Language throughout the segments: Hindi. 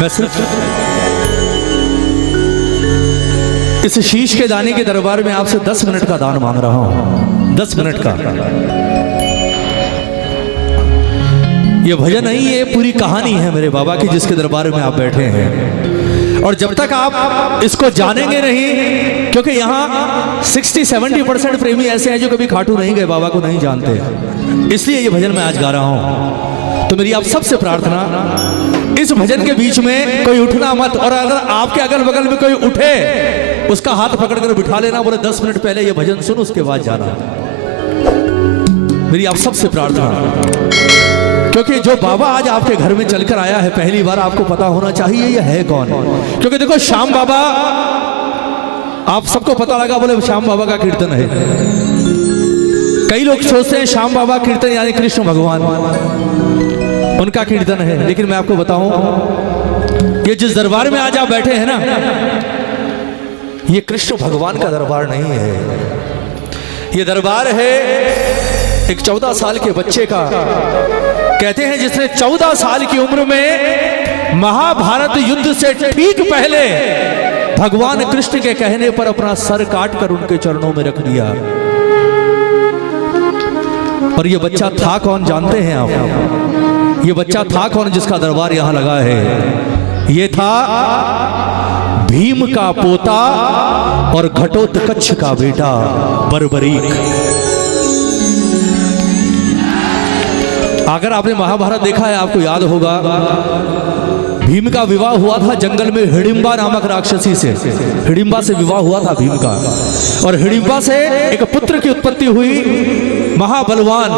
मैं सिर्फ इस शीश के दाने के दरबार में आपसे 10 मिनट का दान मांग रहा हूं, 10 मिनट का। ये भजन नहीं, ये पूरी कहानी है मेरे बाबा की जिसके दरबार में आप बैठे हैं। और जब तक आप इसको जानेंगे नहीं, क्योंकि यहाँ 60-70% प्रेमी ऐसे हैं जो कभी खाटू नहीं गए, बाबा को नहीं जानते, इसलिए ये भजन मैं आज गा रहा हूं। तो मेरी आप सबसे प्रार्थना, इस भजन के बीच में कोई उठना मत, और अगर आपके अगल बगल में कोई उठे उसका हाथ पकड़कर बिठा लेना, बोले 10 मिनट पहले ये भजन सुन, उसके बाद जाना। मेरी आप सबसे प्रार्थना, क्योंकि जो बाबा आज आपके घर में चलकर आया है पहली बार, आपको पता होना चाहिए ये है कौन। क्योंकि देखो श्याम बाबा, आप सबको पता लगा बोले श्याम बाबा का कीर्तन है। कई लोग सोचते हैं श्याम बाबा कीर्तन यानी कृष्ण भगवान, उनका कीर्तन है। लेकिन मैं आपको बताऊं, ये जिस दरबार में आज आप बैठे हैं ना, ये कृष्ण भगवान का दरबार नहीं है। ये दरबार है एक 14 साल के बच्चे का। कहते हैं जिसने 14 साल की उम्र में महाभारत युद्ध से ठीक पहले भगवान कृष्ण के कहने पर अपना सर काटकर उनके चरणों में रख दिया। और ये बच्चा था कौन जानते हैं आप? ये बच्चा था कौन जिसका दरबार यहां लगा है? ये था भीम का पोता और घटोत्कच का बेटा बर्बरीक। अगर आपने महाभारत देखा है आपको याद होगा, भीम का विवाह हुआ था जंगल में हिडिंबा नामक राक्षसी से। हिडिंबा से विवाह हुआ था भीम का, और हिडिंबा से एक पुत्र की उत्पत्ति हुई, महाबलवान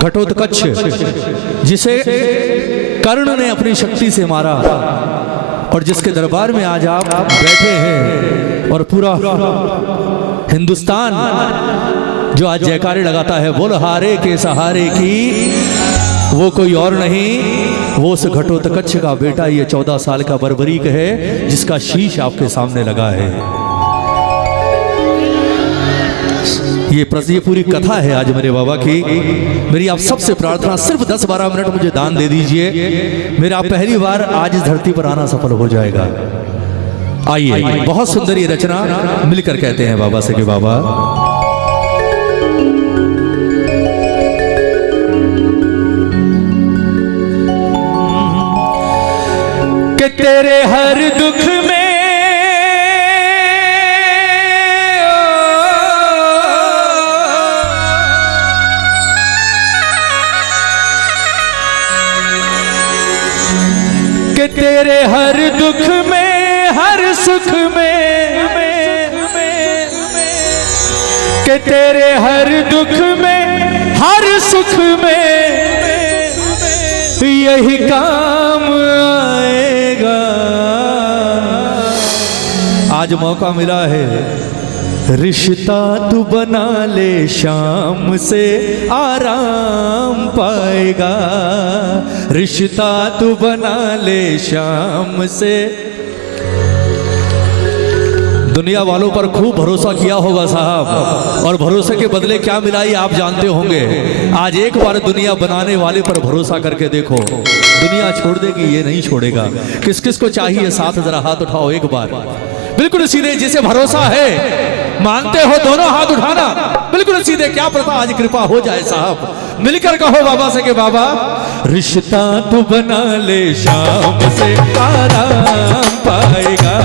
घटोत्कच, जिसे कर्ण ने अपनी शक्ति से मारा, और जिसके दरबार में आज आप बैठे हैं। और पूरा हिंदुस्तान जो आज जयकारे लगाता है, बोल हारे के सहारे की, वो कोई और नहीं, वो उस घटोत्कच का बेटा ये 14 साल का बर्बरीक है, जिसका शीश आपके सामने लगा है। ये पूरी कथा है आज मेरे बाबा की। मेरी आप सबसे प्रार्थना, सिर्फ 10-12 मिनट मुझे दान दे दीजिए, मेरा पहली बार आज इस धरती पर आना सफल हो जाएगा। आइए, बहुत सुंदर ये रचना मिलकर कहते हैं बाबा से कि बाबा, कि तेरे हर दुख में कि तेरे हर दुख में हर सुख में, कि तेरे हर दुख में हर सुख में यही काम आएगा। आज मौका मिला है, रिश्ता तू बना ले, शाम से आराम पाएगा। रिश्ता तू बना ले, शाम से। दुनिया वालों पर खूब भरोसा किया होगा साहब, और भरोसे के बदले क्या मिला ये आप जानते होंगे। आज एक बार दुनिया बनाने वाले पर भरोसा करके देखो, दुनिया छोड़ देगी ये नहीं छोड़ेगा। किस किस को चाहिए साथ, जरा हाथ उठाओ एक बार। बिल्कुल सीधे, जिसे भरोसा है, मानते हो दोनों हाथ उठाना, बिल्कुल सीधे। क्या पता आज कृपा हो जाए साहब। मिलकर कहो बाबा से कि बाबा, रिश्ता तू बना ले, शाम से आराम पाएगा।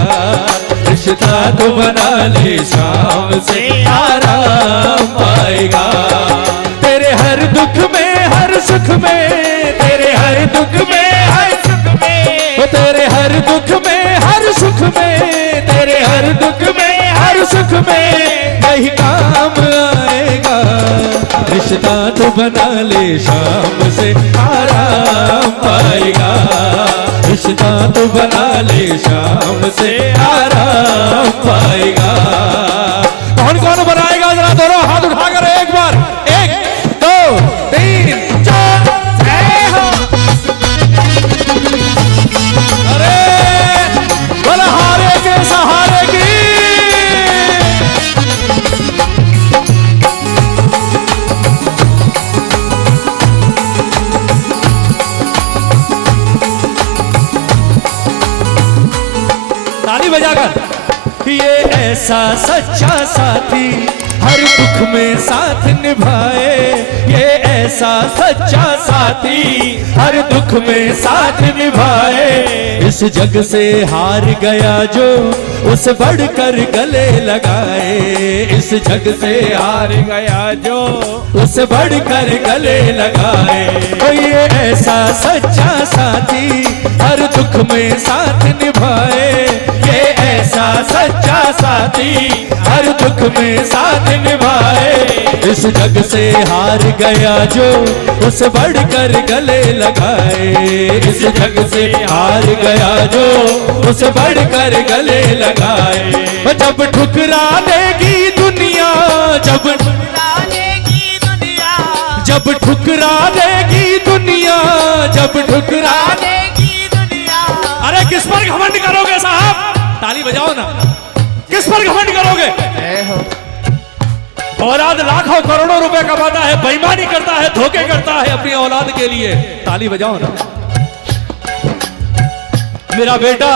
रिश्ता तू बना ले, शाम से आराम पाएगा। तेरे हर दुख में हर सुख में, तेरे हर दुख में हर सुख में, तेरे हर दुख में हर सुख में, तेरे हर दुख में हर सुख में यही काम आएगा। रिश्ता तो बना ले, शाम से आराम पाएगा। रिश्ता तो बना ले, शाम से आराम पाएगा। कौन कौन बनाएगा, जरा दोनों हाथ उठाकर एक बार, 1 2 3 4 जय हो। अरे बोला हारे के सहारे की। ताली बजाकर। ये ऐसा सच्चा साथी हर दुख में साथ निभाए, ये ऐसा सच्चा साथी हर दुख में साथ निभाए। इस जग से हार गया जो उसे बढ़कर गले लगाए, इस जग से हार गया जो उसे बढ़कर गले लगाए। तो ये ऐसा सच्चा साथी हर दुख में साथ निभाए, ये ऐसा सच्चा साथी हर दुख में साथ निभाए। इस जग से हार गया जो उसे बढ़कर गले लगाए, इस जग से हार गया जो उसे बढ़कर गले लगाए। जब ठुकरा देगी दुनिया, जब ठुकरा देगी दुनिया, जब ठुकरा देगी दुनिया, जब ठुकरा देगी दुनिया। अरे किस पर घमंड करोगे साहब? ताली बजाओ ना। किस पर घमंड करोगे? औलाद लाखों करोड़ों रुपए कमाता है, बेईमानी करता है, धोखे करता है अपनी औलाद के लिए। ताली बजाओ ना। मेरा बेटा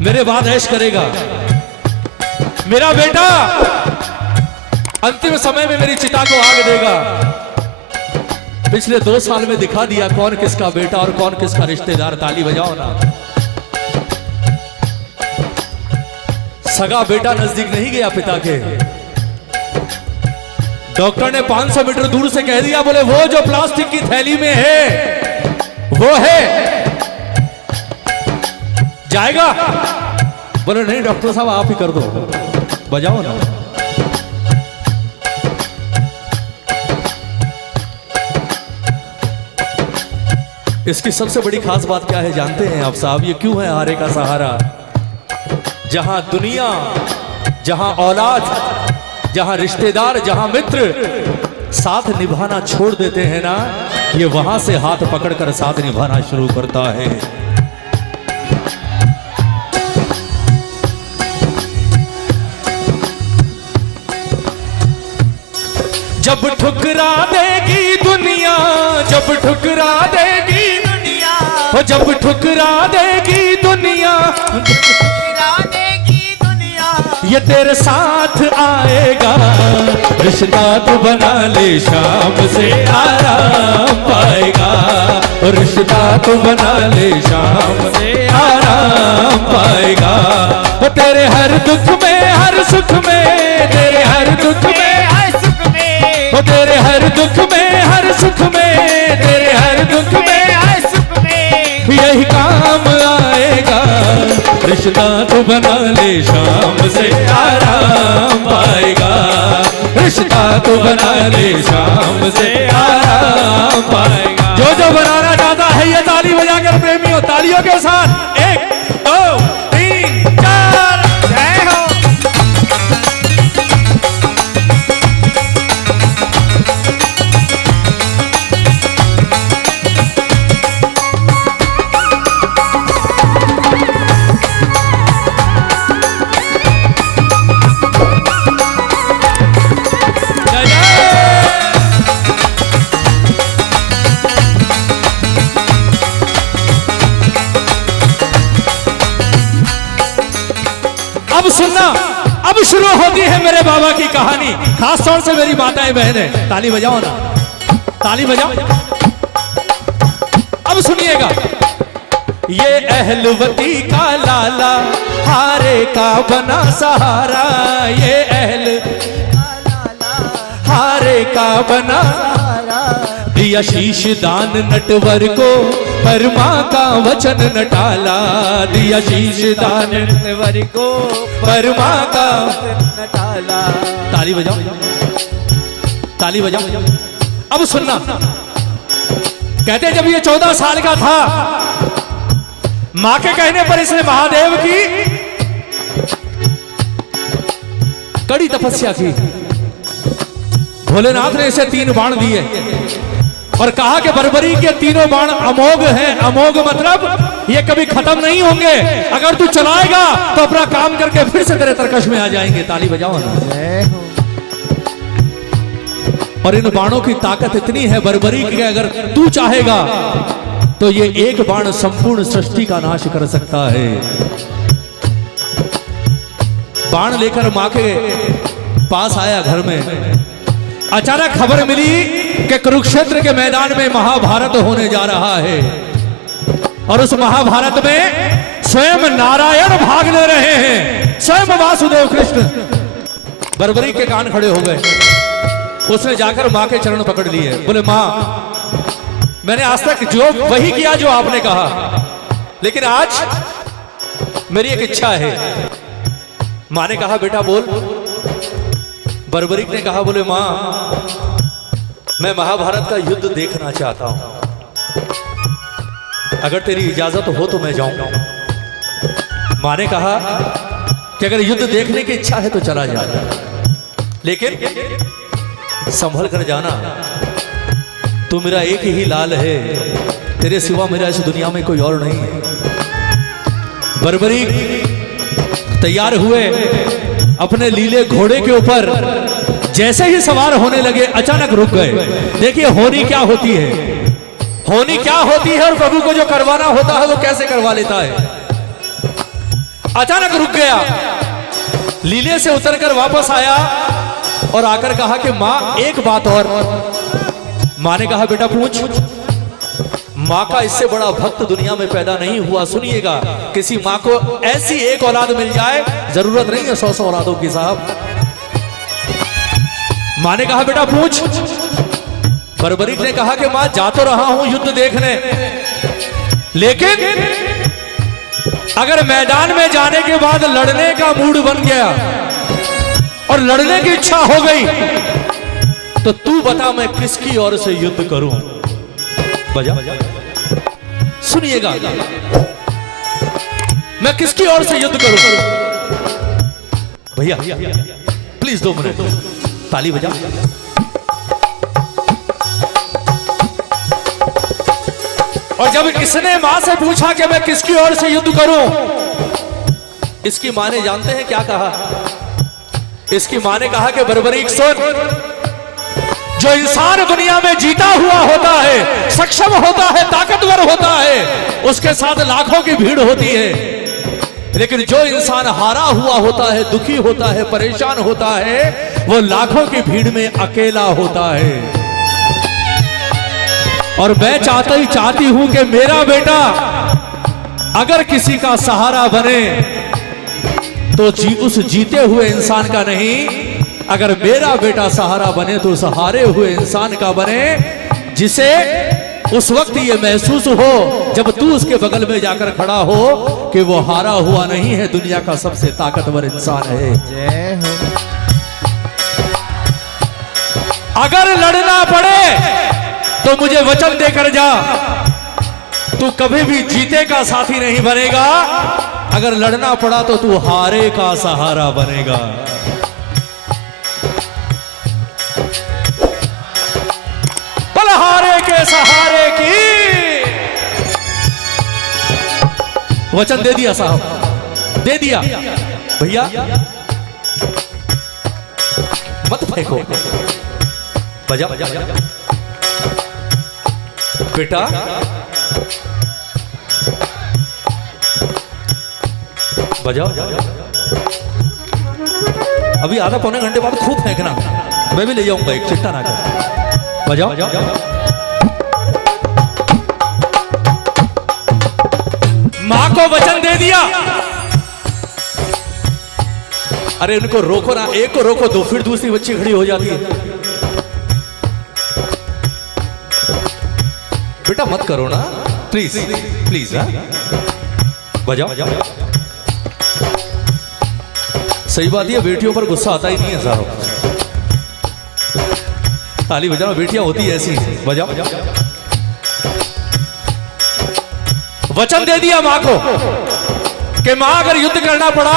मेरे बाद ऐश करेगा, मेरा बेटा अंतिम समय में मेरी चिता को आग देगा। पिछले 2 साल में दिखा दिया कौन किसका बेटा और कौन किसका रिश्तेदार। ताली बजाओ ना। सगा बेटा नजदीक नहीं गया पिता के। डॉक्टर ने 500 मीटर दूर से कह दिया, बोले वो जो प्लास्टिक की थैली में है वो है, जाएगा? बोले नहीं डॉक्टर साहब आप ही कर दो। बजाओ ना। इसकी सबसे बड़ी खास बात क्या है जानते हैं आप साहब? ये क्यों है हारे का सहारा? जहां दुनिया, जहां औलाद, जहां रिश्तेदार, जहां मित्र साथ निभाना छोड़ देते हैं ना, ये वहां से हाथ पकड़कर साथ निभाना शुरू करता है। जब ठुकरा देगी दुनिया, जब ठुकरा देगी दुनिया, जब ठुकरा देगी दुनिया, ये तेरे साथ आएगा। रिश्ता तो बना ले शाम से आराम पाएगा, रिश्ता तो बना ले शाम से आराम पाएगा। वो तेरे हर दुख में हर सुख में, तेरे हर दुख में हर सुख में, वो तेरे हर दुख में हर सुख में, तेरे हर दुख में हर सुख में यही काम आएगा। रिश्ता तो बना ले शाम से आराम पाएगा, रिश्ता तो बना ले शाम से आराम पाएगा। जो जो बनाना चाहता है ये ताली बजाकर प्रेमियों, तालियों के साथ 1 2 3 4 जय हो। अब सुनना, अब शुरू होती है मेरे बाबा की कहानी, खास तौर से मेरी माताएं बहनें। ताली बजाओ ना, ताली बजाओ। अब सुनिएगा। ये अहलवती का लाला हारे का बना सहारा, ये अहल हारे का बना दिया शीश दान नटवर को, पर मां का वचन न टाला। दिया शीश दान नटवर को, पर मां का वचन न टाला। ताली बजाओ, ताली बजाओ। अब सुनना। कहते जब ये 14 साल का था, मां के कहने पर इसने महादेव की कड़ी तपस्या की। भोलेनाथ ने इसे 3 बाण दिए और कहा कि बर्बरी के 3 बाण अमोघ हैं। अमोघ मतलब ये कभी खत्म नहीं होंगे, अगर तू चलाएगा तो अपना काम करके फिर से तेरे तरकश में आ जाएंगे। ताली बजाओ ना। और इन बाणों की ताकत इतनी है बर्बरी की, अगर तू चाहेगा तो ये एक बाण संपूर्ण सृष्टि का नाश कर सकता है। बाण लेकर मां के पास आया घर में। अचानक खबर मिली कि कुरुक्षेत्र के मैदान में महाभारत होने जा रहा है और उस महाभारत में स्वयं नारायण भाग ले रहे हैं, स्वयं वासुदेव कृष्ण। बर्बरी के कान खड़े हो गए। उसने जाकर मां के चरण पकड़ लिए, बोले मां मैंने आज तक जो वही किया जो आपने कहा, लेकिन आज मेरी एक इच्छा है। मां ने कहा बेटा बोल। बर्बरीक ने कहा बोले मां मैं महाभारत का युद्ध देखना चाहता हूं, अगर तेरी इजाजत हो तो मैं जाऊंगा। मां ने कहा कि अगर युद्ध देखने की इच्छा है तो चला जा, लेकिन संभल कर जाना, तू मेरा एक ही लाल है, तेरे सिवा मेरा इस दुनिया में कोई और नहीं है। बर्बरीक तैयार हुए, अपने लीले घोड़े के ऊपर जैसे ही सवार होने लगे अचानक रुक गए। देखिए होनी क्या होती है, होनी क्या होती है और प्रभु को जो करवाना होता है वो कैसे करवा लेता है। अचानक रुक गया, लीले से उतरकर वापस आया और आकर कहा कि मां एक बात और। मां ने कहा बेटा पूछ। मां का इससे बड़ा भक्त दुनिया में पैदा नहीं हुआ। सुनिएगा, किसी मां को ऐसी एक औलाद मिल जाए, जरूरत नहीं है 100 औलादों की साहब। मां ने कहा बेटा पूछ। बर्बरीक ने कहा कि मां जा तो रहा हूं युद्ध देखने, लेकिन अगर मैदान में जाने के बाद लड़ने का मूड बन गया और लड़ने की इच्छा हो गई तो तू बता मैं किसकी ओर से युद्ध करूं। बजा सुनिएगा, मैं किसकी ओर से युद्ध करूं। भैया प्लीज 2 मिनट ताली बजा। और जब इसने मां से पूछा कि मैं किसकी ओर से युद्ध करूं, इसकी मां ने जानते हैं क्या कहा। इसकी मां ने कहा कि बर्बरीक सुन, जो इंसान दुनिया में जीता हुआ होता है, सक्षम होता है, ताकतवर होता है, उसके साथ लाखों की भीड़ होती है, लेकिन जो इंसान हारा हुआ होता है, दुखी होता है, परेशान होता है, वो लाखों की भीड़ में अकेला होता है। और मैं चाहती हूं कि मेरा बेटा अगर किसी का सहारा बने तो उस जीते हुए इंसान का नहीं, अगर मेरा बेटा सहारा बने तो उस हारे हुए इंसान का बने, जिसे उस वक्त ये महसूस हो जब तू उसके बगल में जाकर खड़ा हो कि वो हारा हुआ नहीं है, दुनिया का सबसे ताकतवर इंसान है। अगर लड़ना पड़े तो मुझे वचन देकर जा, तू कभी भी जीते का साथी नहीं बनेगा, अगर लड़ना पड़ा तो तू हारे का सहारा बनेगा। हारे के सहारे की वचन दे दिया साहब, दे दिया। भैया मत फेंको, बजा बेटा। बजाओ, अभी आधा पौने घंटे बाद खूब फेंकना, मैं भी ले जाऊंगा एक, चिंता ना कर। बजाओ। मां को वचन दे दिया। अरे उनको रोको ना, एक को रोको दो, फिर दूसरी बच्ची खड़ी हो जाती है। बेटा मत करो ना प्लीज प्लीज। बजाओ। सही बात है, बेटियों पर गुस्सा आता ही नहीं है साहब। ताली बजाओ, बेटियां होती ऐसी। बजाओ। वचन दे दिया मां को कि मां अगर युद्ध करना पड़ा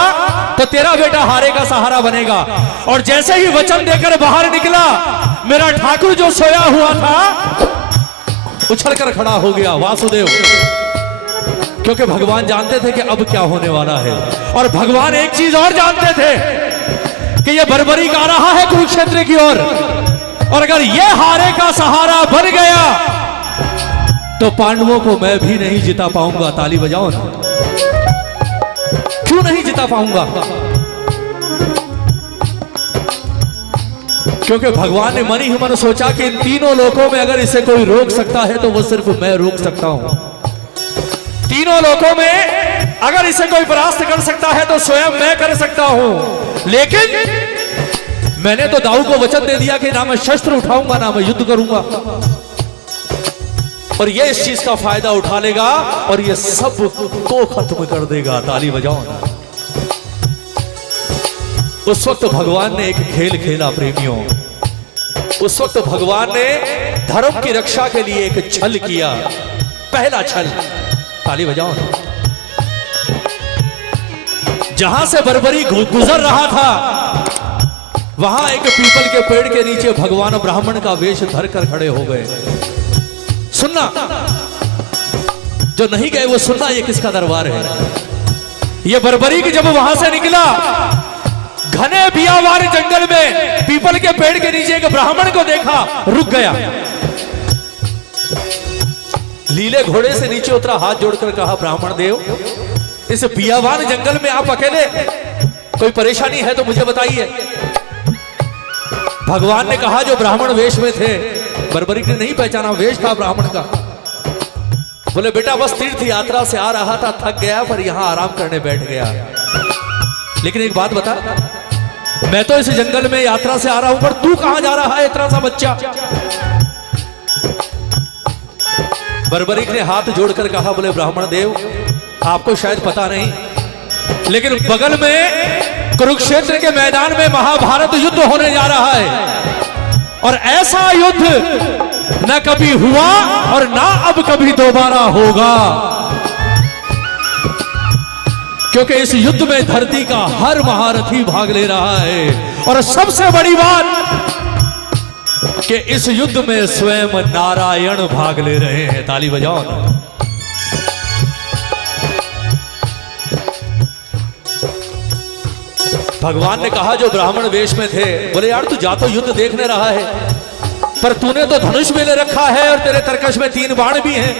तो तेरा बेटा हारे का सहारा बनेगा। और जैसे ही वचन देकर बाहर निकला, मेरा ठाकुर जो सोया हुआ था उछलकर खड़ा हो गया, वासुदेव। क्योंकि भगवान जानते थे कि अब क्या होने वाला है, और भगवान एक चीज और जानते थे कि ये बर्बरीक आ रहा है कुरुक्षेत्र की ओर, और अगर ये हारे का सहारा बन गया तो पांडवों को मैं भी नहीं जिता पाऊंगा। ताली बजाओ ना। क्यों नहीं जिता पाऊंगा? क्योंकि भगवान ने मन ही मन सोचा कि इन तीनों लोकों में अगर इसे कोई रोक सकता है तो वो सिर्फ मैं रोक सकता हूं। तीनों लोकों में अगर इसे कोई परास्त कर सकता है तो स्वयं मैं कर सकता हूं। लेकिन मैंने तो दाऊ को वचन दे दिया कि ना मैं शस्त्र उठाऊंगा ना मैं युद्ध करूंगा, और ये इस चीज का फायदा उठा लेगा और ये सब को खत्म कर देगा। ताली बजाओ ना। उस वक्त भगवान ने एक खेल खेला प्रेमियों। उस वक्त भगवान ने धर्म की रक्षा के लिए एक छल किया, पहला छल। ताली बजाओ ना। जहां से बर्बरी गुजर रहा था वहां एक पीपल के पेड़ के नीचे भगवान ब्राह्मण का वेश धरकर खड़े हो गए। सुनना, जो नहीं गए वो सुनना, ये किसका दरबार है। ये बर्बरी की जब वहां से निकला, घने बियावार जंगल में पीपल के पेड़ के नीचे एक ब्राह्मण को देखा, रुक गया। लीले घोड़े से नीचे उतरा, हाथ जोड़कर कहा, ब्राह्मण देव, इस बियावान जंगल में आप अकेले, कोई परेशानी है तो मुझे बताइए। भगवान ने कहा, जो ब्राह्मण वेश में थे, बर्बरी ने नहीं पहचाना, वेश था ब्राह्मण का। बोले, बेटा बस तीर्थ यात्रा से आ रहा था, थक गया, पर यहां आराम करने बैठ गया। लेकिन एक बात बता, मैं तो इस जंगल में यात्रा से आ रहा हूं, पर तू कहां जा रहा है इतना सा बच्चा। बर्बरीक ने हाथ जोड़कर कहा, बोले ब्राह्मण देव, आपको शायद पता नहीं, लेकिन बगल में कुरुक्षेत्र के मैदान में महाभारत युद्ध होने जा रहा है, और ऐसा युद्ध न कभी हुआ और ना अब कभी दोबारा होगा, क्योंकि इस युद्ध में धरती का हर महारथी भाग ले रहा है। और सबसे बड़ी बात कि इस युद्ध में स्वयं नारायण भाग ले रहे हैं। ताली बजाओ ना। भगवान ने कहा, जो ब्राह्मण वेश में थे, बोले यार तू जा तो युद्ध देखने रहा है, पर तूने तो धनुष में ले रखा है और तेरे तरकश में 3 बाण भी हैं,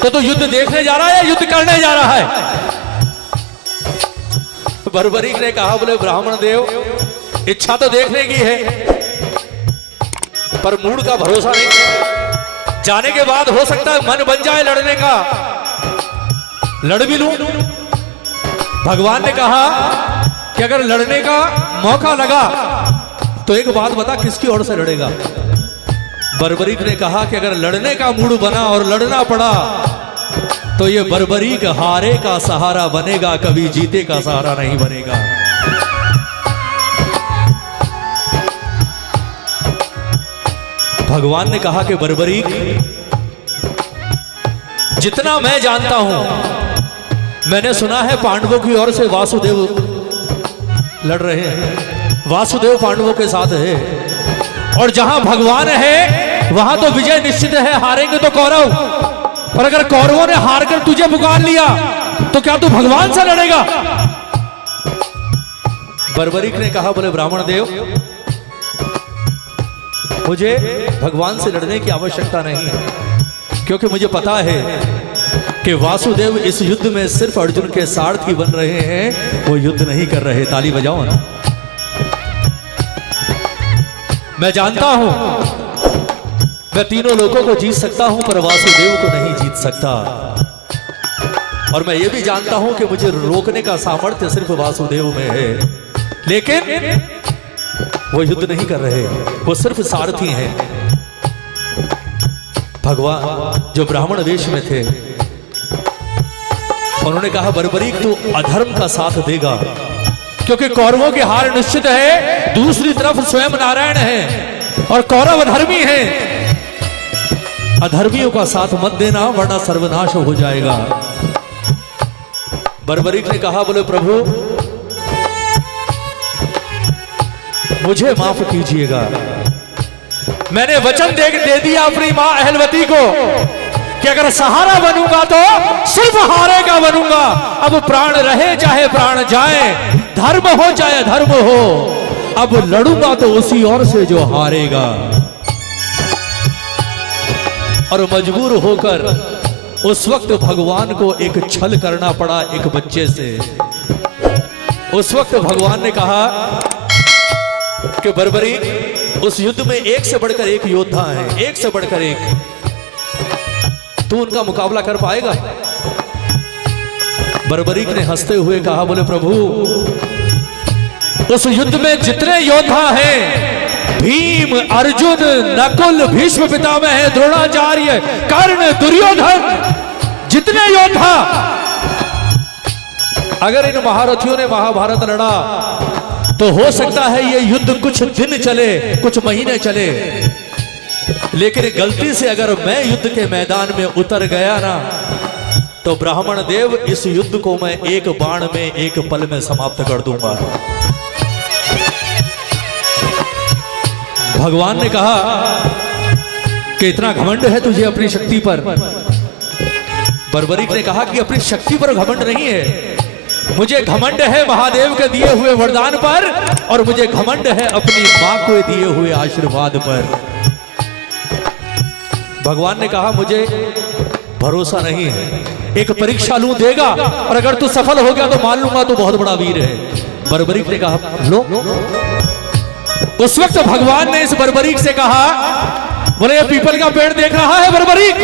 तो तू युद्ध देखने जा रहा है या युद्ध करने जा रहा है। बर्बरीक ने कहा, बोले ब्राह्मण देव, इच्छा तो देखने की है, पर मूड का भरोसा नहीं। जाने के बाद हो सकता है मन बन जाए लड़ने का, लड़ भी लूं। भगवान ने कहा कि अगर लड़ने का मौका लगा तो एक बात बता, किसकी ओर से लड़ेगा। बर्बरीक ने कहा कि अगर लड़ने का मूड बना और लड़ना पड़ा तो ये बर्बरीक हारे का सहारा बनेगा, कभी जीते का सहारा नहीं बनेगा। भगवान ने कहा कि बर्बरीक, जितना मैं जानता हूं, मैंने सुना है पांडवों की ओर से वासुदेव लड़ रहे हैं, वासुदेव पांडवों के साथ है, और जहां भगवान है वहां तो विजय निश्चित है, हारेंगे तो कौरव। और अगर कौरवों ने हार कर तुझे पुकार लिया तो क्या तू भगवान से लड़ेगा। बर्बरीक ने कहा, बोले ब्राह्मण देव, मुझे भगवान से लड़ने की आवश्यकता नहीं है, क्योंकि मुझे पता है कि वासुदेव इस युद्ध में सिर्फ अर्जुन के सारथी बन रहे हैं, वो युद्ध नहीं कर रहे। ताली बजाओ ना। मैं जानता हूं मैं तीनों लोगों को जीत सकता हूं, पर वासुदेव को नहीं जीत सकता, और मैं ये भी जानता हूं कि मुझे रोकने का सामर्थ्य सिर्फ वासुदेव में है, लेकिन वो युद्ध नहीं कर रहे, वो सिर्फ सारथी हैं। भगवान जो ब्राह्मण वेश में थे, उन्होंने कहा, बर्बरीक तू अधर्म का साथ देगा, क्योंकि कौरवों की हार निश्चित है, दूसरी तरफ स्वयं नारायण है और कौरव अधर्मी हैं। अधर्मियों का साथ मत देना, वरना सर्वनाश हो जाएगा। बर्बरीक ने कहा, बोले प्रभु मुझे माफ कीजिएगा, मैंने वचन दे दिया अपनी मां अहलवती को कि अगर सहारा बनूंगा तो सिर्फ हारे का बनूंगा। अब प्राण रहे चाहे प्राण जाए, धर्म हो चाहे अधर्म हो, अब लड़ूंगा तो उसी ओर से जो हारेगा। और मजबूर होकर उस वक्त भगवान को एक छल करना पड़ा एक बच्चे से। उस वक्त भगवान ने कहा कि बर्बरीक उस युद्ध में एक से बढ़कर एक योद्धा है, एक से बढ़कर एक। तू उनका मुकाबला कर पाएगा? बर्बरीक ने हंसते हुए कहा, बोले प्रभु उस युद्ध में जितने योद्धा हैं, भीम, अर्जुन, नकुल, भीष्म पितामह, द्रोणाचार्य, कर्ण, दुर्योधन, जितने योद्धा, अगर इन महारथियों ने महाभारत लड़ा तो हो सकता है ये युद्ध कुछ दिन चले, कुछ महीने चले, लेकिन गलती से अगर मैं युद्ध के मैदान में उतर गया ना, तो ब्राह्मण देव इस युद्ध को मैं एक बाण में, एक पल में समाप्त कर दूंगा। भगवान ने कहा कि इतना घमंड है तुझे अपनी शक्ति पर? बर्बरीक ने कहा कि अपनी शक्ति पर घमंड नहीं है, मुझे घमंड है महादेव के दिए हुए वरदान पर, और मुझे घमंड है अपनी मां को दिए हुए आशीर्वाद पर। भगवान ने कहा मुझे भरोसा नहीं है, एक परीक्षा लूं देगा, और अगर तू सफल हो गया तो मान लूंगा तू बहुत बड़ा वीर है। बर्बरीक ने कहा लो। उस वक्त भगवान ने इस बर्बरीक से कहा, बोले ये पीपल का पेड़ देख रहा है बर्बरीक?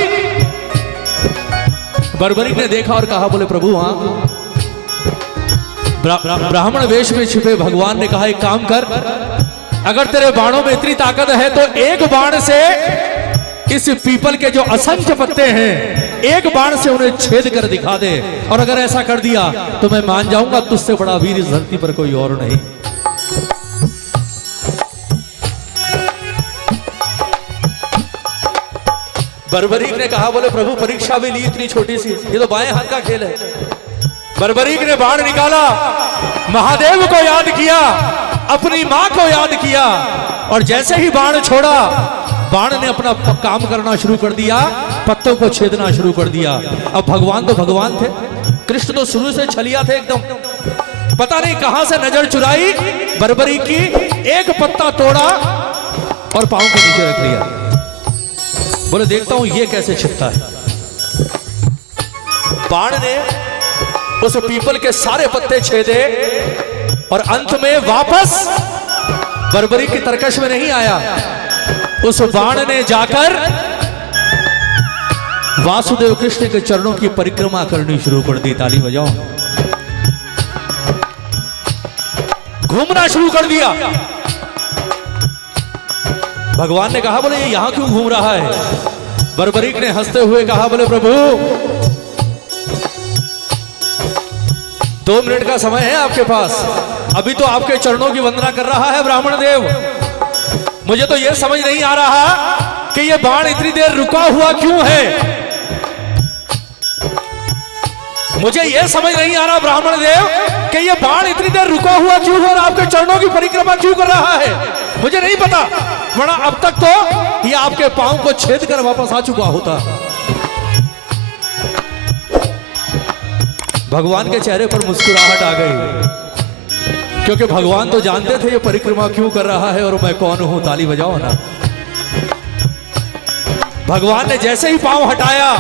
बर्बरीक ने देखा और कहा, बोले प्रभु हाँ। ब्राह्मण वेश में छिपे भगवान ने कहा, एक काम कर, अगर तेरे बाणों में इतनी ताकत है तो एक बाण से इस पीपल के जो असंख्य पत्ते हैं, एक बाण से उन्हें छेद कर दिखा दे, और अगर ऐसा कर दिया तो मैं मान जाऊंगा तुझसे बड़ा वीर इस धरती पर कोई और नहीं। बर्बरीक ने कहा, बोले प्रभु परीक्षा भी ली इतनी छोटी सी, ये तो बाएं हाथ का खेल है। बर्बरीक ने बाण निकाला, महादेव को याद किया, अपनी मां को याद किया, और जैसे ही बाण छोड़ा, बाण ने अपना काम करना शुरू कर दिया, पत्तों को छेदना शुरू कर दिया। अब भगवान तो भगवान थे, कृष्ण तो शुरू से छलिया थे एकदम। पता नहीं कहां से नजर चुराई बर्बरीक की, एक पत्ता तोड़ा और पांव के नीचे रख लिया। बोले देखता हूं ये कैसे छिपता है। बाण ने उस पीपल के सारे पत्ते छेदे, और अंत में वापस बर्बरीक की तरकश में नहीं आया। उस बाण ने जाकर वासुदेव कृष्ण के चरणों की परिक्रमा करनी शुरू कर दी। ताली बजाओ। घूमना शुरू कर दिया। भगवान ने कहा, बोले ये यहां क्यों घूम रहा है? बर्बरीक ने हंसते हुए कहा, बोले प्रभु 2 मिनट का समय है आपके पास, अभी तो आपके चरणों की वंदना कर रहा है ब्राह्मण देव। मुझे तो यह समझ नहीं आ रहा कि यह बाण इतनी देर रुका हुआ क्यों है। मुझे यह समझ नहीं आ रहा ब्राह्मण देव कि यह बाण इतनी देर रुका हुआ क्यों है और आपके चरणों की परिक्रमा क्यों कर रहा है। मुझे नहीं पता, वरना अब तक तो यह आपके पांव को छेद कर वापस आ चुका होता। भगवान के चेहरे पर मुस्कुराहट आ गई, क्योंकि भगवान तो जानते थे ये परिक्रमा क्यों कर रहा है और मैं कौन हूं। ताली बजाओ ना। भगवान ने जैसे ही पांव हटाया,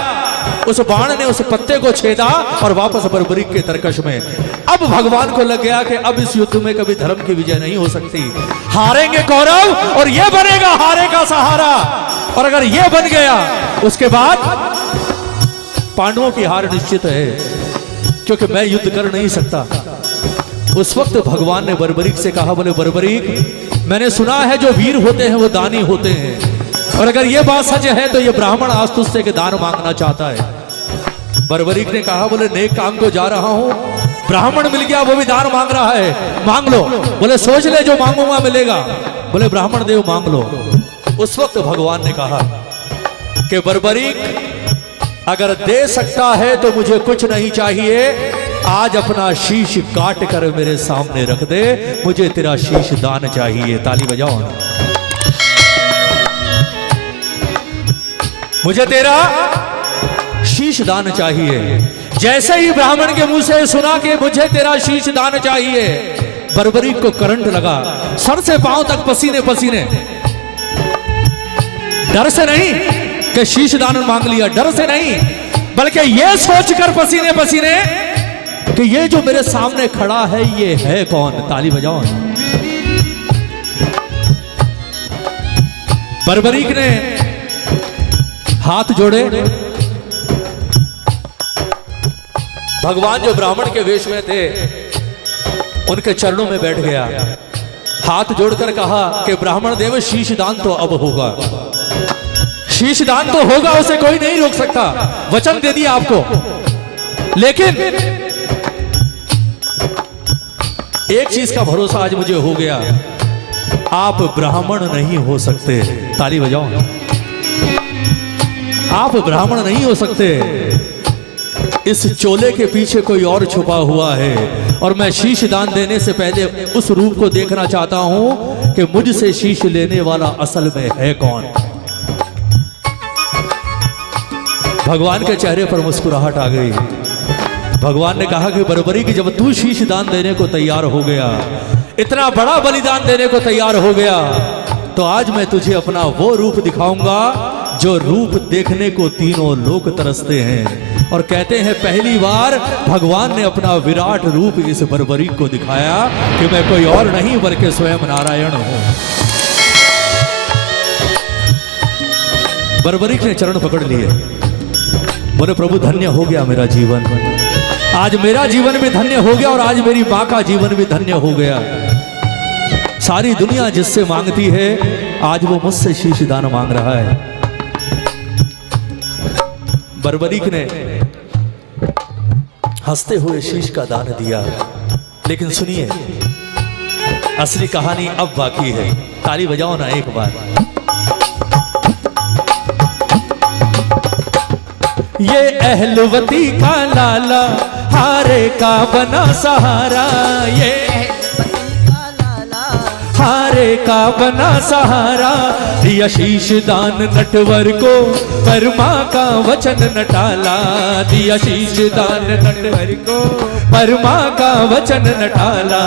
उस बाण ने उस पत्ते को छेदा और वापस बर्बरीक के तरकश में। अब भगवान को लग गया कि अब इस युद्ध में कभी धर्म की विजय नहीं हो सकती। हारेंगे कौरव और यह बनेगा हारे का सहारा, और अगर यह बन गया उसके बाद पांडवों की हार निश्चित है, क्योंकि मैं युद्ध कर नहीं सकता। उस वक्त भगवान ने बर्बरीक से कहा, बोले बर्बरीक मैंने सुना है जो वीर होते हैं वो दानी होते हैं, और अगर ये बात सच है तो ये ब्राह्मण आज तुझसे के दान मांगना चाहता है। बर्बरीक ने कहा, बोले नेक काम को जा रहा हूं, ब्राह्मण मिल गया वो भी दान मांग रहा है, मांग लो। बोले सोच ले जो मांगूंगा मिलेगा। बोले ब्राह्मण देव मांग लो। उस वक्त भगवान ने कहा कि बर्बरीक अगर दे सकता है तो मुझे कुछ नहीं चाहिए, आज अपना शीश काट कर मेरे सामने रख दे, मुझे तेरा शीश दान चाहिए। ताली बजाओ ना। मुझे तेरा शीश दान चाहिए। जैसे ही ब्राह्मण के मुंह से सुना कि मुझे तेरा शीश दान चाहिए, बर्बरीक को करंट लगा, सर से पांव तक पसीने पसीने। डर से नहीं कि शीश दान मांग लिया, डर से नहीं, बल्कि यह सोचकर पसीने पसीने कि ये जो मेरे सामने खड़ा है ये है कौन। ताली बजाओ। बर्बरीक ने हाथ जोड़े, भगवान जो ब्राह्मण के वेश में थे उनके चरणों में बैठ गया, हाथ जोड़कर कहा कि ब्राह्मण देव शीश दान तो अब होगा, शीश दान तो होगा, उसे कोई नहीं रोक सकता, वचन दे दिया आपको। लेकिन एक चीज का भरोसा आज मुझे हो गया, आप ब्राह्मण नहीं हो सकते। ताली बजाओ। आप ब्राह्मण नहीं हो सकते, इस चोले के पीछे कोई और छुपा हुआ है, और मैं शीश दान देने से पहले उस रूप को देखना चाहता हूं कि मुझसे शीश लेने वाला असल में है कौन। भगवान के चेहरे पर मुस्कुराहट आ गई। भगवान ने कहा कि बर्बरी की जब तू शीश दान देने को तैयार हो गया, इतना बड़ा बलिदान देने को तैयार हो गया, तो आज मैं तुझे अपना वो रूप दिखाऊंगा जो रूप देखने को तीनों लोग तरसते हैं। और कहते हैं पहली बार भगवान ने अपना विराट रूप इस बर्बरीक को दिखाया कि मैं कोई और नहीं बल्कि स्वयं नारायण हूं। बर्बरीक ने चरण पकड़ लिए, बोले प्रभु धन्य हो गया मेरा जीवन, आज मेरा जीवन भी धन्य हो गया और आज मेरी मां का जीवन भी धन्य हो गया। सारी दुनिया जिससे मांगती है आज वो मुझसे शीश दान मांग रहा है। बर्बरीक ने हंसते हुए शीश का दान दिया। लेकिन सुनिए, असली कहानी अब बाकी है। ताली बजाओ ना एक बार। ये अहलवती का लाला हारे का बना सहारा, ये हारे का बना सहारा, दिया शीश दान नटवर को परमा का वचन न टाला, दिया शीश दान नटवर को परमा का वचन न टाला।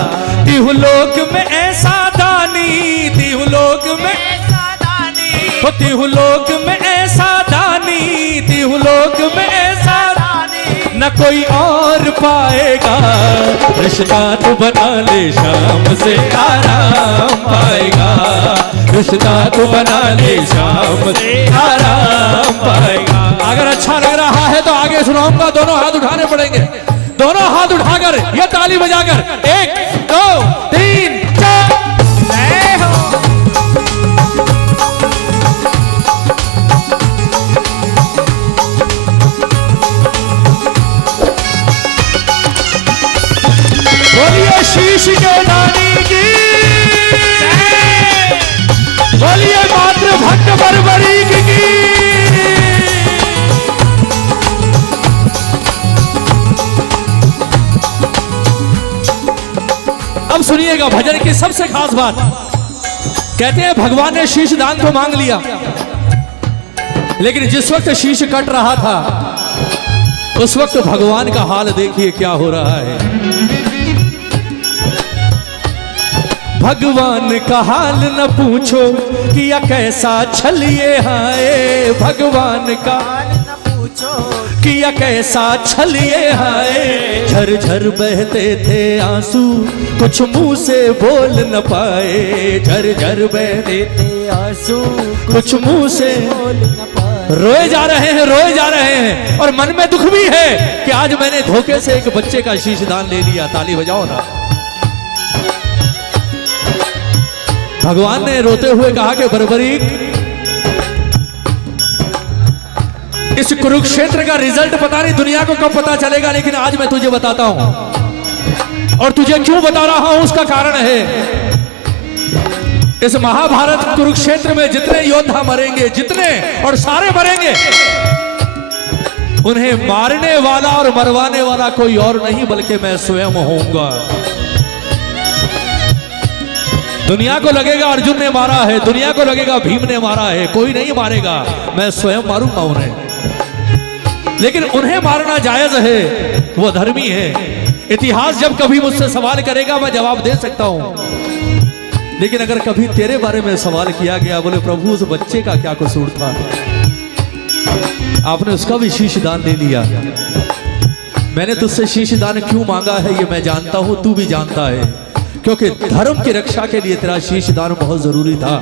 तिहुलोक में ऐसा दानी, तिहुलोक में ऐसा दानी, तिहुलोक में ऐसा दानी, तिहुलोक में ऐसा दानी न कोई और पाएगा। रिश्ता तू बना ले शाम से आराम पाएगा, रिश्ता तू बना ले शाम से आराम पाएगा। अगर अच्छा लग रहा है तो आगे सुनाऊंगा, दोनों हाथ उठाने पड़ेंगे, दोनों हाथ उठाकर ये ताली बजाकर 1 2 3 4 बोलिए शीश के दानी की, बोलिए मातृ भक्त बर्बरीक की। अब सुनिएगा भजन की सबसे खास बात। कहते हैं भगवान ने शीश दान तो मांग लिया, लेकिन जिस वक्त शीश कट रहा था उस वक्त भगवान का हाल देखिए क्या हो रहा है। भगवान का हाल न पूछो किया कैसा छलिए हाय, भगवान का हाल न पूछो किया कैसा छलिए हाय। झरझर बहते थे आंसू कुछ मुंह से बोल न पाए, झरझर बहते थे आंसू कुछ मुंह से बोल न पाए। रोए जा रहे हैं, रोए जा रहे हैं, और मन में दुख भी है कि आज मैंने धोखे से एक बच्चे का शीश दान ले लिया। ताली बजाओ ना। भगवान ने रोते हुए कहा कि बर्बरीक, इस कुरुक्षेत्र का रिजल्ट पता नहीं दुनिया को कब पता चलेगा, लेकिन आज मैं तुझे बताता हूं। और तुझे क्यों बता रहा हूं उसका कारण है, इस महाभारत कुरुक्षेत्र में जितने योद्धा मरेंगे, जितने और सारे मरेंगे, उन्हें मारने वाला और मरवाने वाला कोई और नहीं बल्कि मैं स्वयं होऊंगा। दुनिया को लगेगा अर्जुन ने मारा है, दुनिया को लगेगा भीम ने मारा है, कोई नहीं मारेगा, मैं स्वयं मारूंगा उन्हें। लेकिन उन्हें मारना जायज है, वो धर्मी है। इतिहास जब कभी मुझसे सवाल करेगा मैं जवाब दे सकता हूं। लेकिन अगर कभी तेरे बारे में सवाल किया गया, बोले प्रभु उस बच्चे का क्या कसूर था, आपने उसका भी शीश दान ले लिया। मैंने तुझसे शीश दान क्यों मांगा है ये मैं जानता हूं, तू भी जानता है, क्योंकि धर्म की रक्षा के लिए तेरा शीश दान बहुत जरूरी था।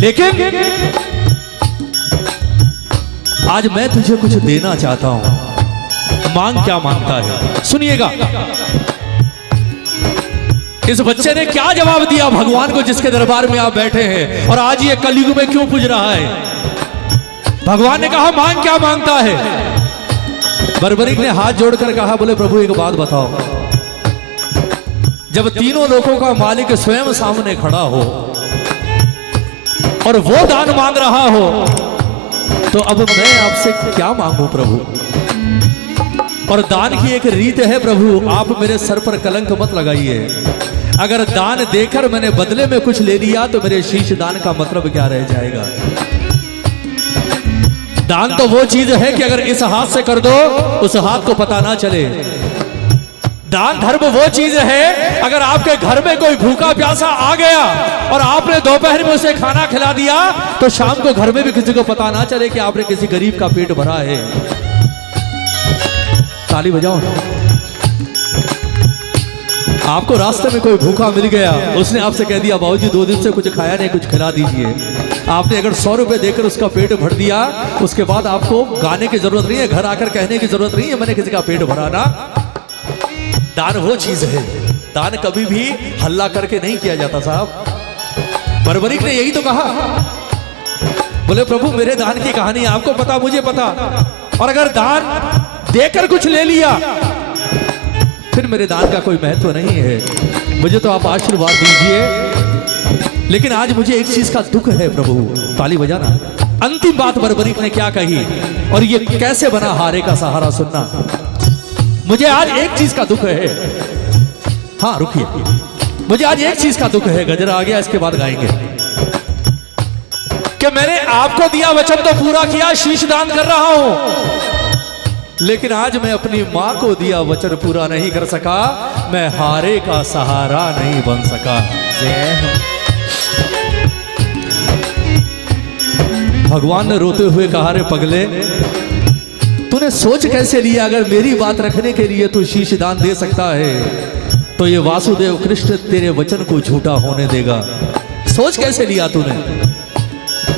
लेकिन आज मैं तुझे कुछ देना चाहता हूं। मांग क्या मांगता है, सुनिएगा। इस बच्चे ने क्या जवाब दिया भगवान को जिसके दरबार में आप बैठे हैं, और आज ये कलयुग में क्यों पूज रहा है। भगवान ने कहा मांग क्या मांगता है। बर्बरीक ने हाथ जोड़कर कहा, बोले प्रभु एक बात बताओ, जब तीनों लोगों का मालिक स्वयं सामने खड़ा हो और वो दान मांग रहा हो, तो अब मैं आपसे क्या मांगू प्रभु। और दान की एक रीत है प्रभु, आप मेरे सर पर कलंक मत लगाइए। अगर दान देकर मैंने बदले में कुछ ले लिया तो मेरे शीश दान का मतलब क्या रह जाएगा। दान तो वो चीज है कि अगर इस हाथ से कर दो उस हाथ को पता ना चले। दान धर्म वो चीज है, अगर आपके घर में कोई भूखा प्यासा आ गया और आपने दोपहर में उसे खाना खिला दिया तो शाम को घर में भी किसी को पता ना चले कि आपने किसी गरीब का पेट भरा है। ताली बजाओ। आपको रास्ते में कोई भूखा मिल गया, उसने आपसे कह दिया बाबूजी 2 दिन से कुछ खाया नहीं, कुछ खिला दीजिए। आपने अगर 100 रुपए देकर उसका पेट भर दिया, उसके बाद आपको गाने की जरूरत नहीं है, घर आकर कहने की जरूरत नहीं है मैंने किसी का पेट भरा ना। दान वो चीज है, दान कभी भी हल्ला करके नहीं किया जाता साहब। बर्बरीक ने यही तो कहा, बोले प्रभु मेरे दान की कहानी आपको पता मुझे पता, और अगर दान देकर कुछ ले लिया फिर मेरे दान का कोई महत्व नहीं है। मुझे तो आप आशीर्वाद दीजिए, लेकिन आज मुझे एक चीज का दुख है प्रभु। ताली बजाना। अंतिम बात बर्बरीक ने क्या कही और ये कैसे बना हारे का सहारा, सुनना। मुझे आज एक चीज का दुख है। हाँ रुकिए, मुझे आज एक चीज का दुख है। गजरा आ गया, इसके बाद गाएंगे। कि मैंने आपको दिया वचन तो पूरा किया, शीश दान कर रहा हूं, लेकिन आज मैं अपनी मां को दिया वचन पूरा नहीं कर सका। मैं हारे का सहारा नहीं बन सका। भगवान ने रोते हुए कहा, रे पगले तूने सोच कैसे लिया, अगर मेरी बात रखने के लिए तू शीश दान दे सकता है तो ये वासुदेव कृष्ण तेरे वचन को झूठा होने देगा। सोच कैसे लिया तूने।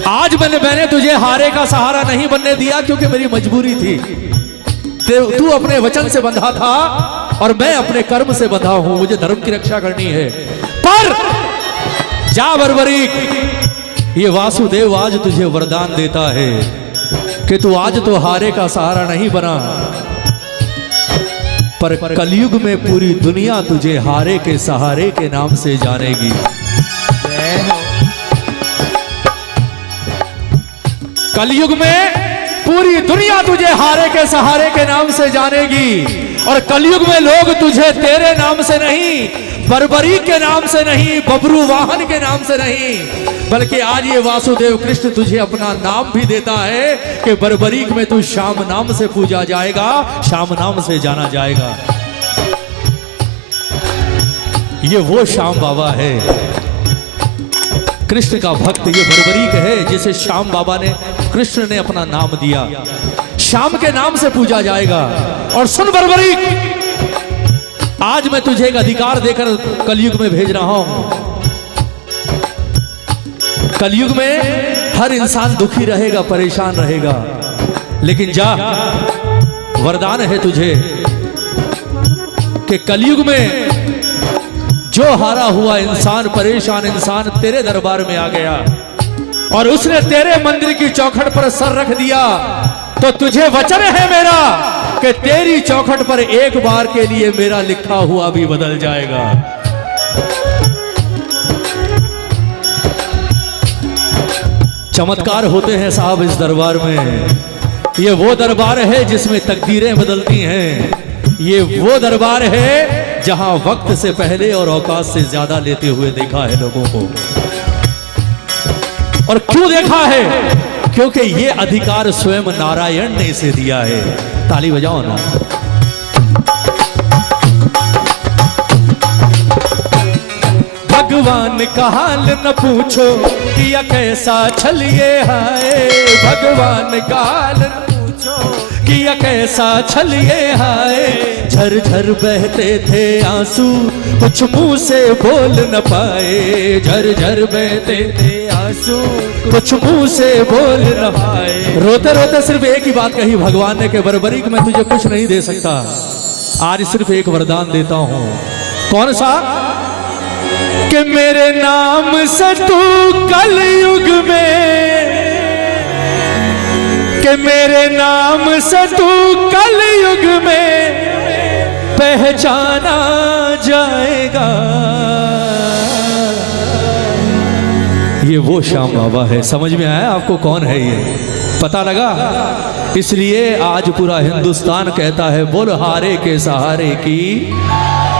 आज मैंने तुझे हारे का सहारा नहीं बनने दिया क्योंकि मेरी मजबूरी थी। तू अपने वचन से बंधा था और मैं अपने कर्म से बंधा हूं, मुझे धर्म की रक्षा करनी है। पर जा बर्बरीक, ये वासुदेव आज तुझे वरदान देता है कि तू आज तो हारे का सहारा नहीं बना, पर कलयुग में पूरी दुनिया तुझे हारे के सहारे के नाम से जानेगी। कलयुग में पूरी दुनिया तुझे हारे के सहारे के नाम से जानेगी, और कलयुग में लोग तुझे तेरे नाम से नहीं, बर्बरीक के नाम से नहीं, बबरू वाहन के नाम से नहीं, बल्कि आज ये वासुदेव कृष्ण तुझे अपना नाम भी देता है कि बर्बरीक में तू श्याम नाम से पूजा जाएगा, श्याम नाम से जाना जाएगा। ये वो श्याम बाबा है, कृष्ण का भक्त ये बर्बरीक है जिसे श्याम बाबा ने, कृष्ण ने अपना नाम दिया। श्याम के नाम से पूजा जाएगा। और सुन बर्बरीक, आज मैं तुझे एक अधिकार देकर कलयुग में भेज रहा हूं। कलयुग में हर इंसान दुखी रहेगा, परेशान रहेगा, लेकिन जा, वरदान है तुझे कि कलयुग में जो हारा हुआ इंसान, परेशान इंसान तेरे दरबार में आ गया और उसने तेरे मंदिर की चौखट पर सर रख दिया, तो तुझे वचन है मेरा कि तेरी चौखट पर एक बार के लिए मेरा लिखा हुआ भी बदल जाएगा। चमत्कार होते हैं साहब इस दरबार में। ये वो दरबार है जिसमें तकदीरें बदलती हैं। ये वो दरबार है जहां वक्त से पहले और औकात से ज्यादा लेते हुए देखा है लोगों को। और क्यों देखा है? क्योंकि ये अधिकार स्वयं नारायण ने इसे दिया है। ताली बजाओ ना। भगवान का हाल न पूछो किया कैसा छलिए हाय, भगवान का हाल न पूछो किया कैसा छलिए हाय। झरझर बहते थे आंसू कुछ मुंह से बोल न पाए, झरझर बहते थे आंसू हंसू कुछ मुंह से बोल न पाए। रोते रोते सिर्फ एक ही बात कही भगवान ने कि बर्बरी कि मैं तुझे कुछ नहीं दे सकता, आज सिर्फ एक वरदान देता हूं। कौन सा? कि मेरे नाम से तू कलयुग में, कि मेरे नाम से तू कलयुग में पहचाना जाएगा। ये वो श्याम बाबा है। समझ में आया आपको कौन है ये? पता लगा? इसलिए आज पूरा हिंदुस्तान कहता है बोल हारे के सहारे की।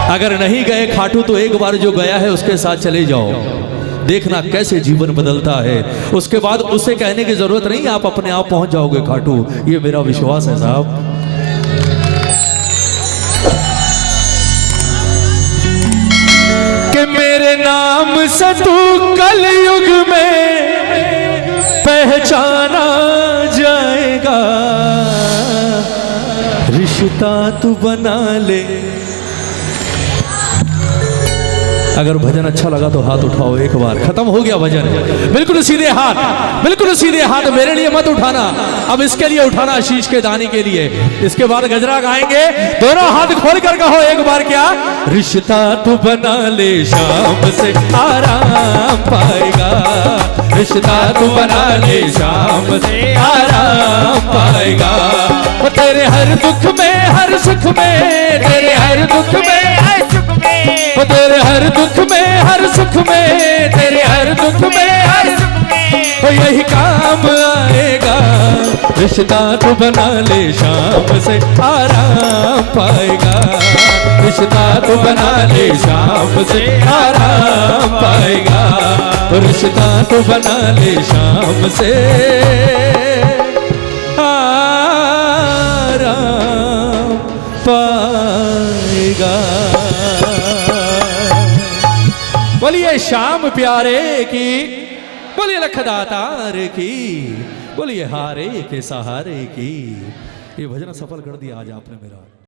अगर नहीं गए खाटू तो एक बार जो गया है उसके साथ चले जाओ, देखना कैसे जीवन बदलता है। उसके बाद उसे कहने की जरूरत नहीं, आप अपने आप पहुंच जाओगे खाटू। ये मेरा विश्वास है साहब। कि मेरे नाम से तू कलयुग में पहचाना जाएगा। रिश्ता तू बना ले। अगर भजन अच्छा लगा तो हाथ उठाओ एक बार। खत्म हो गया भजन। बिल्कुल सीधे हाथ, बिल्कुल सीधे हाथ। मेरे लिए मत उठाना, अब इसके लिए उठाना, शीश के दानी के लिए। इसके बाद गजरा गाएंगे, दोनों हाथ खोल कर कहो एक बार क्या? रिश्ता तू बना ले शाम से आराम पाएगा। रिश्ता तू बना ले शाम से आराम पाएगा। वो तेरे हर दुख में हर सुख में, तेरे हर दुख में हर सुख में, वो तेरे हर दुख में हर सुख में, तेरे हर दुख में हर सुख में वो यही काम आएगा। रिश्ता तू बना ले शाम से आराम पाएगा। रिश्ता तू बना ले शाम से आराम पाएगा। रिश्ता तू बना ले शाम से आराम पाएगा। बोलिए श्याम प्यारे की, बोलिए लखदातार की, बोलिए हारे के सहारे की। ये भजन सफल कर दिया आज आपने मेरा।